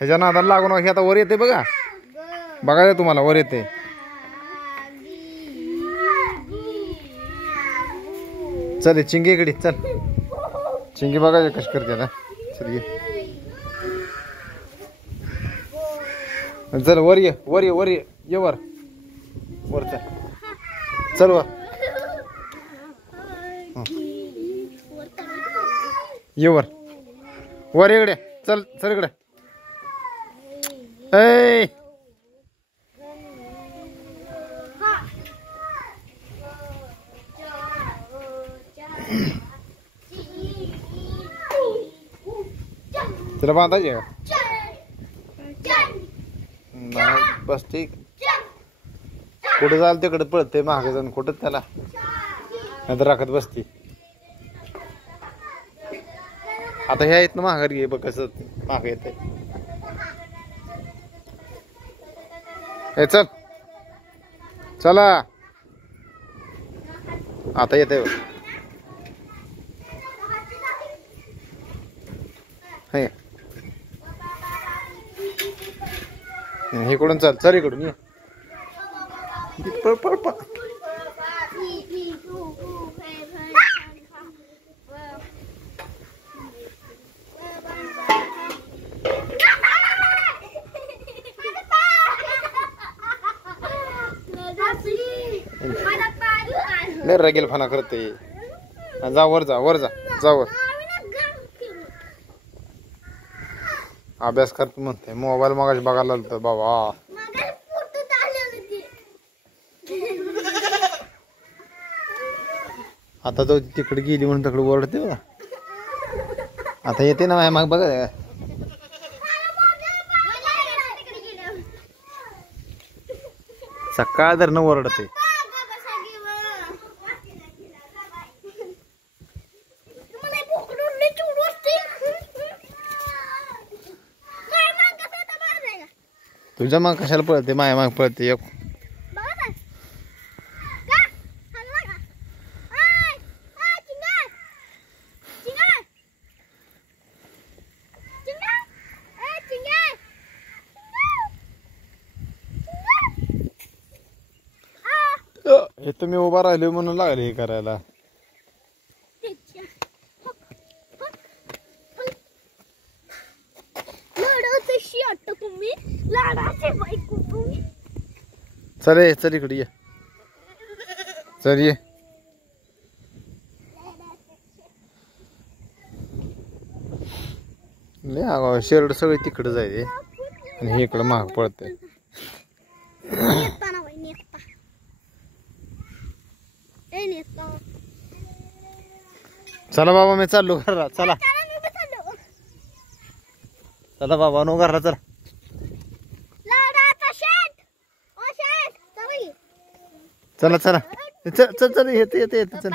ह्याच्या नादाला लागून हे आता वर येते बघा. बघायला तुम्हाला वर येते. चल चिंगी इकडे चल. चिंगी बघा कशी करते ना. चल ये चल वर ये वर ये वर ये वर वर चल चल वर ये वर वर इकडे चल चल इकडे. ए तुला बांधायचे का? बस ठीक. कुठे जाल तिकडे पळते मागे जाऊन कुठं त्याला नाहीतर राखत बसती. आता ह्या येत ना माघार घे बघ कसं माग येते. हे चल चला आता येते इकडून चल चल इकडून ये. पळ पळ पळ. लय रगेल फना करते. जा वर जा वर जा जा वर. अभ्यास करतो म्हणते. मोबाईल मगाशी बघायला लागतो बाबा. आता तो तिकडे गेली म्हणून तिकडे ओरडते बघा. आता येते ना माझ्या माग बघा. सकाळ धरणं ओरडते. तुझ्या माग कशाला पळते माझ्या माग पळते. हे तुम्ही उभा राहिले म्हणून लागले हे करायला. चल ये चल इकडे ये चल ये. लय शेरड सगळे तिकडे जायचे आणि हे इकडे महाग पडते. चला बाबा मी चाललो घरला. चला चला बाबा नो घरला चला. चला चला चल चल चल येते येते येते चल.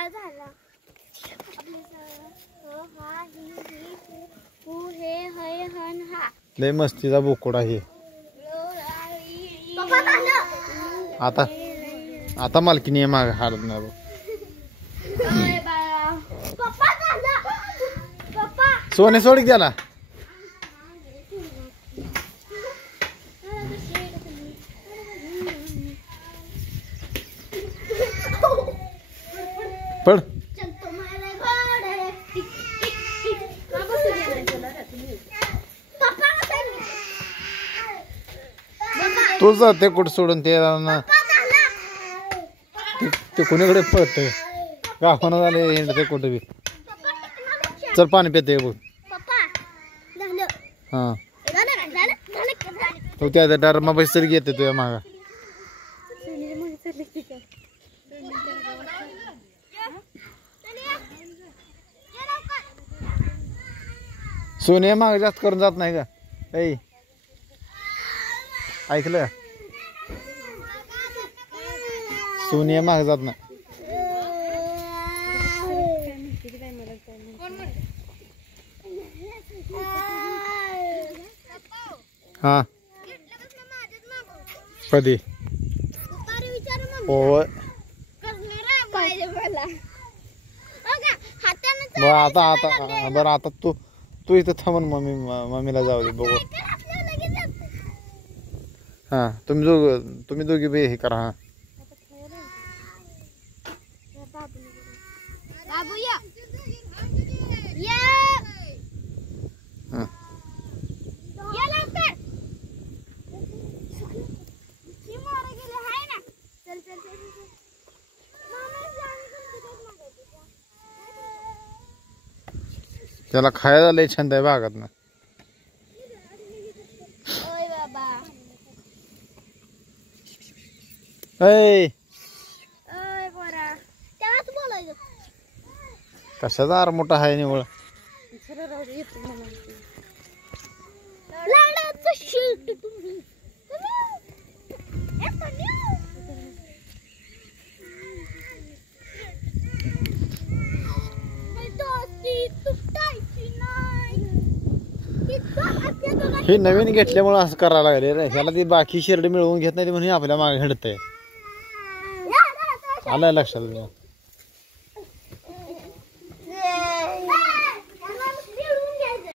लय मस्तीचा बोकोड आहे. आता आता मालकीनी माग हालत नाही. सोने सोड त्याला. पड तू जाते कुठं सोडून ते ते कोणीकडे पळतंय गावानं झाले हिंडते कुठे बी. चल पाणी पिते बघ. हा तो त्या डरमा पैसे तरी घेते तुझ्या मागा. सोने माग जास्त करून जात नाही का. ऐ ऐकलं सोने माग जात नाही. हा कधी हो आता आता बरं आता तू इथं थांबून मम्मीला जाऊ दे बघू. हा तुम्ही दोघी बी हे करा. हा बाबू या हा. या लवकर. ही मोर गेली आहे ना. चल चल चल त्याला खायला लय छंद आहे बागात ना. ओय बाबा. ऐ ओय पोरा. त्यालाच बोलायचं. कशाचा आर मोठा आहे निवळ. लाडाचं शिट तुम्ही. हे नवीन घेतल्यामुळे असं करायला लागले रे. ह्याला ती बाकी शेरड मिळवून घेत नाही म्हणून आपल्या मागे हिंडतंय. आलं लक्षात.